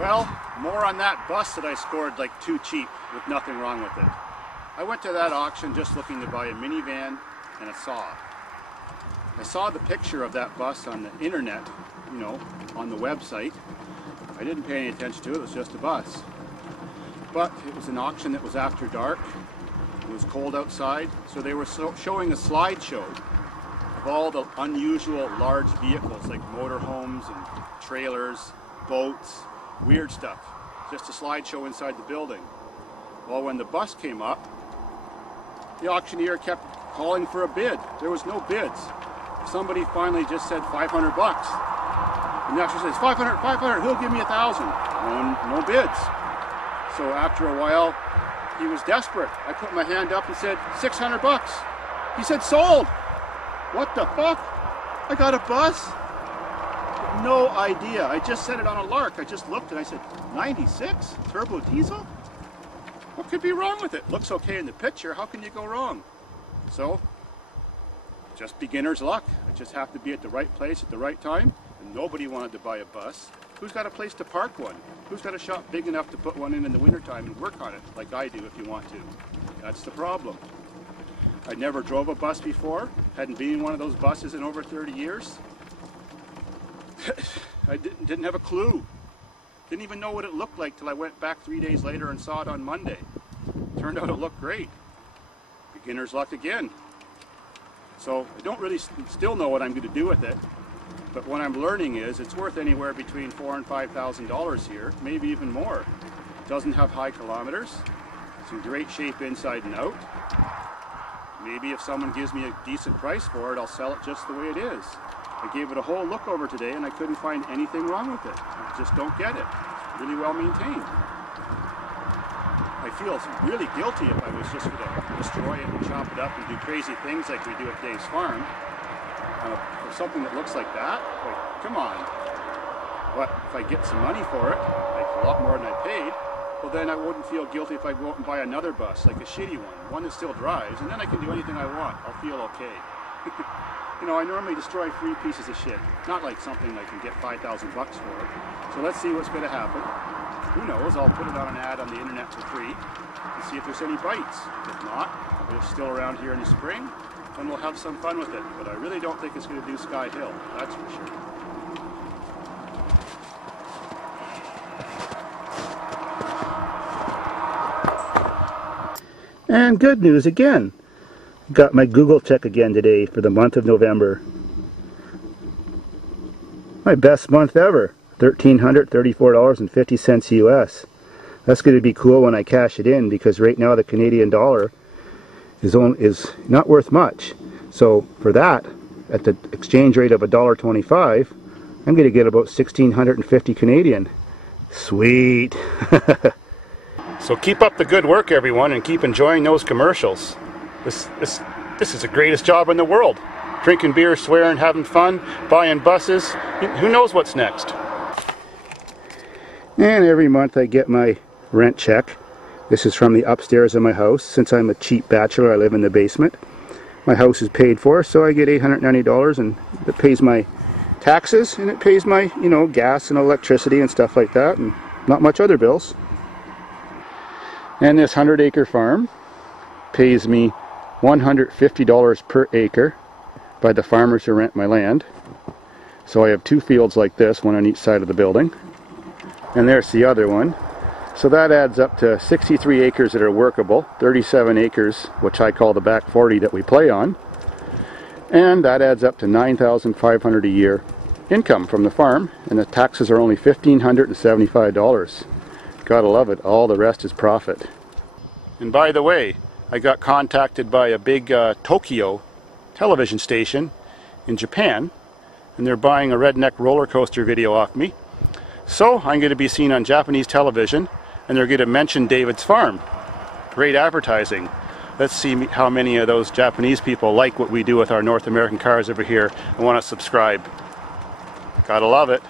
Well, more on that bus that I scored like too cheap with nothing wrong with it. I went to that auction just looking to buy a minivan and a saw. I saw the picture of that bus on the internet, you know, on the website. I didn't pay any attention to it, it was just a bus. But it was an auction that was after dark. It was cold outside, so they were showing a slideshow of all the unusual large vehicles like motorhomes and trailers, boats, weird stuff. Just a slideshow inside the building. Well, when the bus came up, the auctioneer kept calling for a bid. There was no bids. Somebody finally just said 500 bucks. And the auctioneer says, 500, 500, he'll give me 1,000. No bids. So after a while, he was desperate. I put my hand up and said, 600 bucks. He said, sold. What the fuck? I got a bus? No idea. I just said it on a lark. I just looked and I said, 96? Turbo diesel? What could be wrong with it? Looks okay in the picture. How can you go wrong? So, just beginner's luck. I just have to be at the right place at the right time. And nobody wanted to buy a bus. Who's got a place to park one? Who's got a shop big enough to put one in the wintertime and work on it, like I do if you want to? That's the problem. I never drove a bus before. Hadn't been in one of those buses in over 30 years. I didn't have a clue. Didn't even know what it looked like till I went back 3 days later and saw it on Monday. Turned out it looked great. Beginner's luck again. So I don't really still know what I'm going to do with it. But what I'm learning is it's worth anywhere between $4,000 and $5,000 here, maybe even more. It doesn't have high kilometers. It's in great shape inside and out. Maybe if someone gives me a decent price for it, I'll sell it just the way it is. I gave it a whole look over today and I couldn't find anything wrong with it. I just don't get it. It's really well maintained. I feel really guilty if I was just going to destroy it and chop it up and do crazy things like we do at Dave's farm. For something that looks like that, like, come on. But if I get some money for it, like a lot more than I paid, well then I wouldn't feel guilty if I go out and buy another bus, like a shitty one that still drives, and then I can do anything I want. I'll feel okay. You know, I normally destroy 3 pieces of shit, not like something I can get 5,000 bucks for. So let's see what's going to happen. Who knows, I'll put it on an ad on the internet for free and see if there's any bites. If not, if it's still around here in the spring, then we'll have some fun with it. But I really don't think it's going to do Sky Hill, that's for sure. And good news again. Got my Google check again today for the month of November. My best month ever. $1,334.50 US. That's going to be cool when I cash it in, because right now the Canadian dollar is not worth much. So for that, at the exchange rate of $1.25, I'm going to get about 1,650 Canadian. Sweet. So keep up the good work, everyone, and keep enjoying those commercials. This is the greatest job in the world. Drinking beer, swearing, having fun, buying buses. Who knows what's next? And every month I get my rent check. This is from the upstairs of my house. Since I'm a cheap bachelor, I live in the basement. My house is paid for, so I get $890, and it pays my taxes, and it pays my, you know, gas and electricity and stuff like that, and not much other bills. And this 100-acre farm pays me $150 per acre by the farmers who rent my land. So I have 2 fields like this, one on each side of the building. And there's the other one. So that adds up to 63 acres that are workable, 37 acres, which I call the back 40 that we play on. And that adds up to $9,500 a year income from the farm, and the taxes are only $1,575. Gotta love it, all the rest is profit. And by the way, I got contacted by a big Tokyo television station in Japan, and they're buying a redneck roller coaster video off me. So I'm going to be seen on Japanese television, and they're going to mention David's farm. Great advertising. Let's see how many of those Japanese people like what we do with our North American cars over here and want to subscribe. Gotta love it.